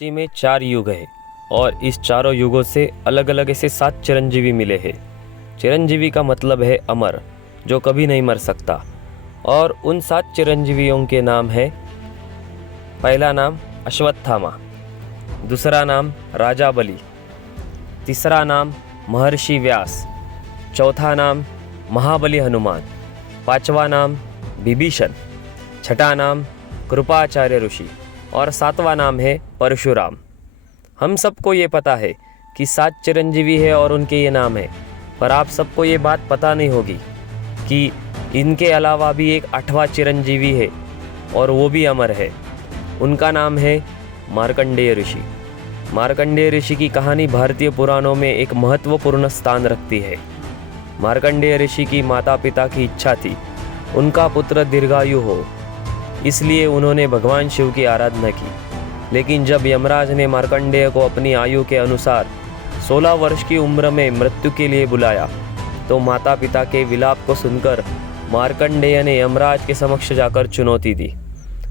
सृष्टि में 4 युग है और इस चारों युगों से अलग अलग ऐसे 7 चिरंजीवी मिले हैं। चिरंजीवी का मतलब है अमर, जो कभी नहीं मर सकता। और उन 7 चिरंजीवियों के नाम है, पहला नाम अश्वत्थामा, दूसरा नाम राजा बलि, तीसरा नाम महर्षि व्यास, चौथा नाम महाबली हनुमान, पांचवा नाम विभीषण, छठा नाम कृपाचार्य ऋषि और सातवां नाम है परशुराम। हम सबको ये पता है कि 7 चिरंजीवी है और उनके ये नाम है, पर आप सबको ये बात पता नहीं होगी कि इनके अलावा भी एक 8वां चिरंजीवी है और वो भी अमर है। उनका नाम है मार्कंडेय ऋषि। मार्कंडेय ऋषि की कहानी भारतीय पुराणों में एक महत्वपूर्ण स्थान रखती है। मार्कंडेय ऋषि की माता पिता की इच्छा थी उनका पुत्र दीर्घायु हो, इसलिए उन्होंने भगवान शिव की आराधना की। लेकिन जब यमराज ने मार्कंडेय को अपनी आयु के अनुसार 16 वर्ष की उम्र में मृत्यु के लिए बुलाया, तो माता पिता के विलाप को सुनकर मार्कंडेय ने यमराज के समक्ष जाकर चुनौती दी।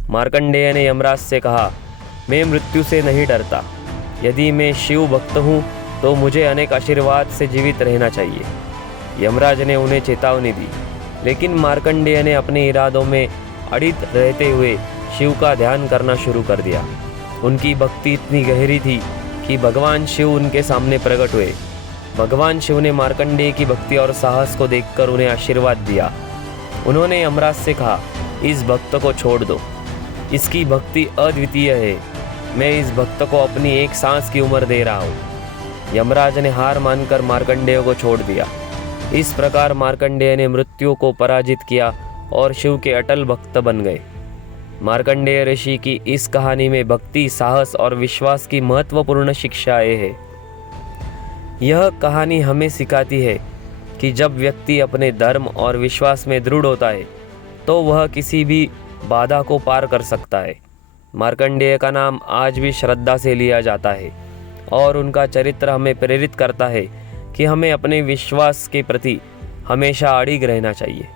मार्कंडेय ने यमराज से कहा, मैं मृत्यु से नहीं डरता। यदि मैं शिव भक्त हूँ तो मुझे अनेक आशीर्वाद से जीवित रहना चाहिए। यमराज ने उन्हें चेतावनी दी, लेकिन मार्कंडेय ने अपने इरादों में अड़िग रहते हुए शिव का ध्यान करना शुरू कर दिया। उनकी भक्ति इतनी गहरी थी कि भगवान शिव उनके सामने प्रकट हुए। भगवान शिव ने मार्कंडेय की भक्ति और साहस को देखकर उन्हें आशीर्वाद दिया। उन्होंने यमराज से कहा, इस भक्त को छोड़ दो, इसकी भक्ति अद्वितीय है। मैं इस भक्त को अपनी एक सांस की उम्र दे रहा हूँ। यमराज ने हार मानकर मार्कंडेय को छोड़ दिया। इस प्रकार मार्कंडेय ने मृत्यु को पराजित किया और शिव के अटल भक्त बन गए। मार्कंडेय ऋषि की इस कहानी में भक्ति, साहस और विश्वास की महत्वपूर्ण शिक्षाएं हैं। यह कहानी हमें सिखाती है कि जब व्यक्ति अपने धर्म और विश्वास में दृढ़ होता है तो वह किसी भी बाधा को पार कर सकता है। मार्कंडेय का नाम आज भी श्रद्धा से लिया जाता है और उनका चरित्र हमें प्रेरित करता है कि हमें अपने विश्वास के प्रति हमेशा अड़िग रहना चाहिए।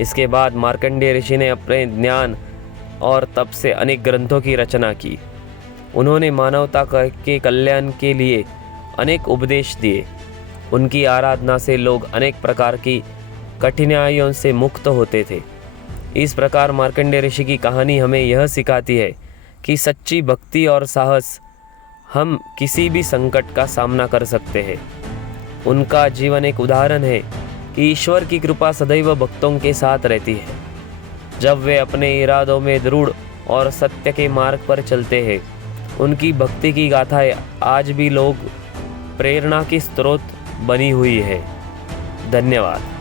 इसके बाद मार्कंडेय ऋषि ने अपने ज्ञान और तप से अनेक ग्रंथों की रचना की। उन्होंने मानवता के कल्याण के लिए अनेक उपदेश दिए। उनकी आराधना से लोग अनेक प्रकार की कठिनाइयों से मुक्त होते थे। इस प्रकार मार्कंडेय ऋषि की कहानी हमें यह सिखाती है कि सच्ची भक्ति और साहस हम किसी भी संकट का सामना कर सकते हैं। उनका जीवन एक उदाहरण है कि ईश्वर की कृपा सदैव भक्तों के साथ रहती है। जब वे अपने इरादों में दृढ़ और सत्य के मार्ग पर चलते हैं, उनकी भक्ति की गाथाएं आज भी लोग प्रेरणा की स्रोत बनी हुई है। धन्यवाद।